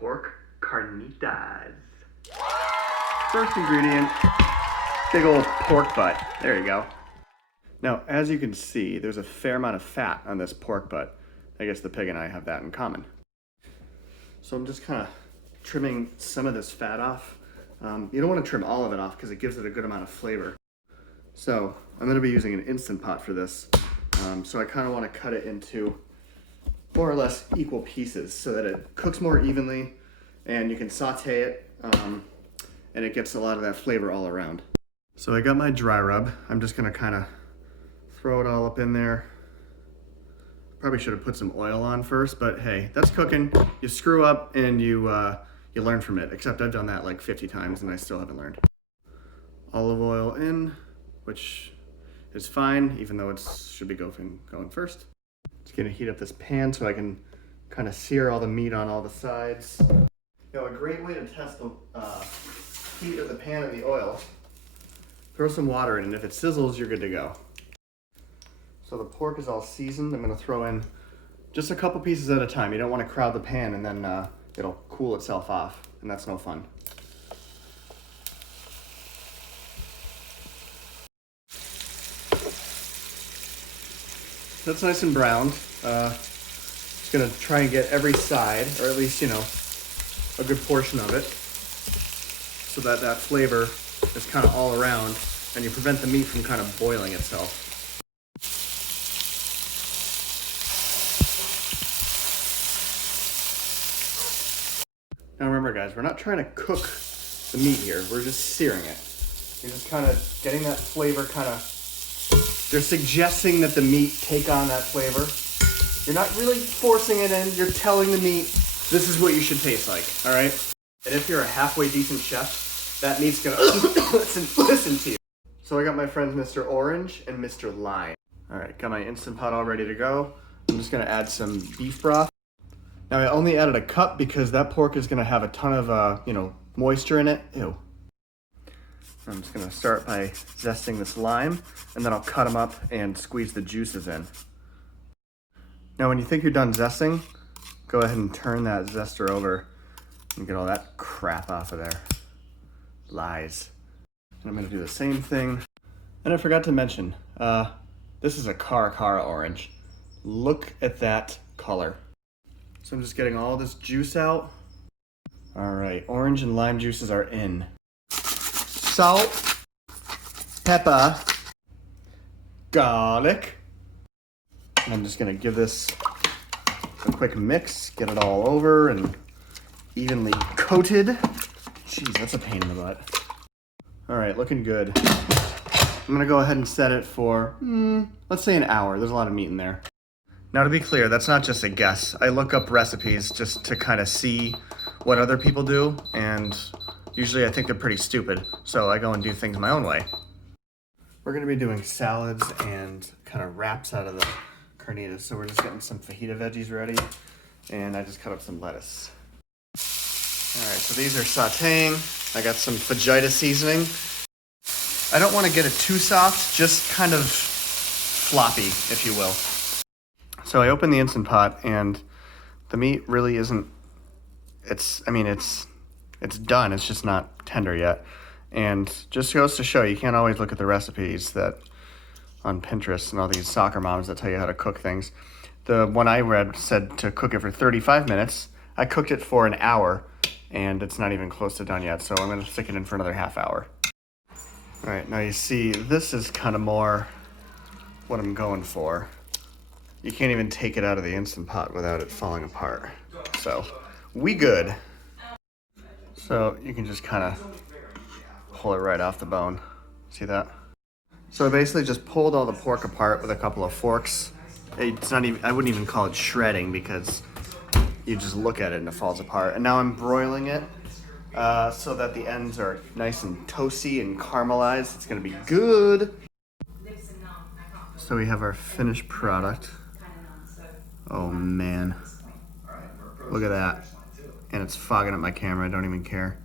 pork carnitas. First ingredient, big old pork butt. There you go. Now, as you can see, there's a fair amount of fat on this pork butt. I guess the pig and I have that in common. So I'm just kind of trimming some of this fat off. You don't want to trim all of it off because it gives it a good amount of flavor. So I'm going to be using an Instant Pot for this. So I kind of want to cut it into more or less equal pieces so that it cooks more evenly and you can saute it and it gets a lot of that flavor all around. So I got my dry rub. I'm just going to kind of throw it all up in there. Probably should have put some oil on first, but hey, that's cooking. You screw up and you learn from it, except I've done that like 50 times and I still haven't learned. Olive oil in, which is fine, even though it should be going first. Just gonna heat up this pan so I can kind of sear all the meat on all the sides. You know, a great way to test the heat of the pan and the oil, throw some water in, and if it sizzles, you're good to go. So the pork is all seasoned. I'm gonna throw in just a couple pieces at a time. You don't wanna crowd the pan and then it'll cool itself off, and that's no fun. That's nice and browned. Just gonna try and get every side, or at least, you know, a good portion of it, so that that flavor is kind of all around, and you prevent the meat from kind of boiling itself. Now remember guys, we're not trying to cook the meat here, we're just searing it. You're just kind of getting that flavor they're suggesting that the meat take on that flavor. You're not really forcing it in, you're telling the meat, this is what you should taste like, all right? And if you're a halfway decent chef, that meat's gonna listen to you. So I got my friends Mr. Orange and Mr. Lime. All right, got my Instant Pot all ready to go. I'm just gonna add some beef broth. Now I only added a cup because that pork is gonna have a ton of, moisture in it. Ew. I'm just gonna start by zesting this lime, and then I'll cut them up and squeeze the juices in. Now when you think you're done zesting, go ahead and turn that zester over and get all that crap off of there. Lies. And I'm gonna do the same thing. And I forgot to mention, this is a Cara orange. Look at that color. So I'm just getting all this juice out. All right, orange and lime juices are in. Salt, pepper, garlic. And I'm just gonna give this a quick mix, get it all over and evenly coated. Jeez, that's a pain in the butt. All right, looking good. I'm gonna go ahead and set it for, let's say an hour. There's a lot of meat in there. Now to be clear, that's not just a guess. I look up recipes just to kind of see what other people do, and usually I think they're pretty stupid, so I go and do things my own way. We're gonna be doing salads and kind of wraps out of the carnitas, so we're just getting some fajita veggies ready, and I just cut up some lettuce. All right, so these are sauteing. I got some fajita seasoning. I don't want to get it too soft, just kind of floppy, if you will. So I opened the Instant Pot, and the meat really isn't, it's done, it's just not tender yet. And just goes to show, you can't always look at the recipes that on Pinterest and all these soccer moms that tell you how to cook things. The one I read said to cook it for 35 minutes. I cooked it for an hour, and it's not even close to done yet, so I'm gonna stick it in for another half hour. All right, now you see, this is kind of more what I'm going for. You can't even take it out of the Instant Pot without it falling apart. So, we good. So you can just kind of pull it right off the bone. See that? So I basically just pulled all the pork apart with a couple of forks. It's not even, I wouldn't even call it shredding because you just look at it and it falls apart. And now I'm broiling it so that the ends are nice and toasty and caramelized. It's gonna be good. So we have our finished product. Oh man, look at that. And it's fogging up my camera, I don't even care.